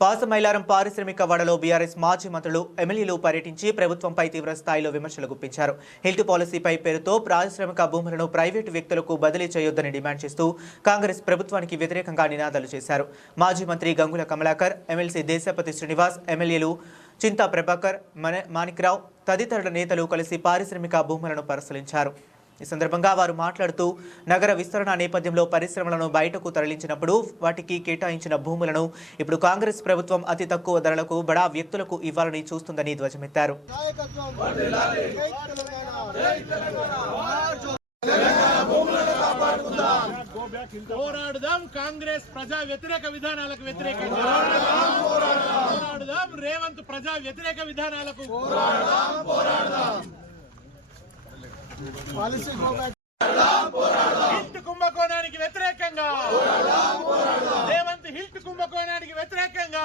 పాసమైలారం పారిశ్రామిక వాడలో బీఆర్ఎస్ మాజీ మంత్రులు ఎమ్మెల్యేలు పర్యటించి ప్రభుత్వంపై తీవ్ర స్థాయిలో విమర్శలు గుప్పించారు. హెల్త్ పాలసీపై పేరుతో పారిశ్రామిక భూములను ప్రైవేటు వ్యక్తులకు బదిలీ చేయొద్దని డిమాండ్ చేస్తూ కాంగ్రెస్ ప్రభుత్వానికి వ్యతిరేకంగా నినాదాలు చేశారు. మాజీ మంత్రి గంగుల కమలాకర్, ఎమ్మెల్సీ దేశపతి శ్రీనివాస్, ఎమ్మెల్యేలు చింతా ప్రభాకర్, మాణిక్రావు తదితరుల నేతలు కలిసి పారిశ్రామిక భూములను పరిశీలించారు. ఈ సందర్భంగా వారు మాట్లాడుతూ నగర విస్తరణ నేపథ్యంలో పరిశ్రమలను బయటకు తరలించినప్పుడు వాటికి కేటాయించిన భూములను ఇప్పుడు కాంగ్రెస్ ప్రభుత్వం అతి తక్కువ ధరలకు బడా వ్యక్తులకు ఇవ్వాలని చూస్తుందని ధ్వజమెత్తారు. పోరాడుదాం కాంగ్రెస్ ప్రజా వ్యతిరేక విధానాలకు వ్యతిరేకంగా, పోరాడుదాం రేవంత్ ప్రజా వ్యతిరేక విధానాలకు, హిల్ట్ కుంభకోణానికి వ్యతిరేకంగా, రేవంత్ హిల్ట్ కుంభకోణానికి వ్యతిరేకంగా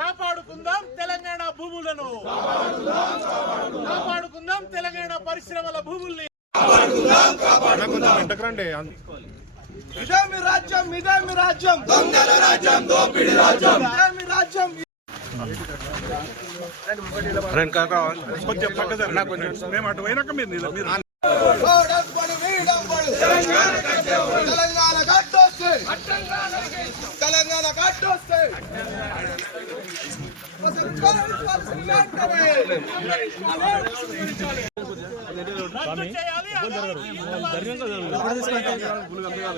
కాపాడుకుందాం తెలంగాణ భూములను, కాపాడుకుందాం తెలంగాణ పరిశ్రమల భూముల్ని. ఇదేమి రాజ్యం, ఇదేమి రాజ్యం, దొంగల రాజ్యం, దోపిడీ రాజ్యం, ఇదేమి రాజ్యం. మేము అటు పోయినాక మీరు తెలంగాణ కట్టొస్తే, తెలంగాణ కట్టొస్తే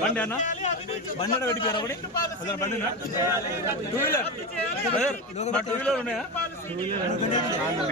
బండి అన్న బండి పెట్టిపోయారు ఒకటి బండి టూ వీలర్ ఉన్నాయా?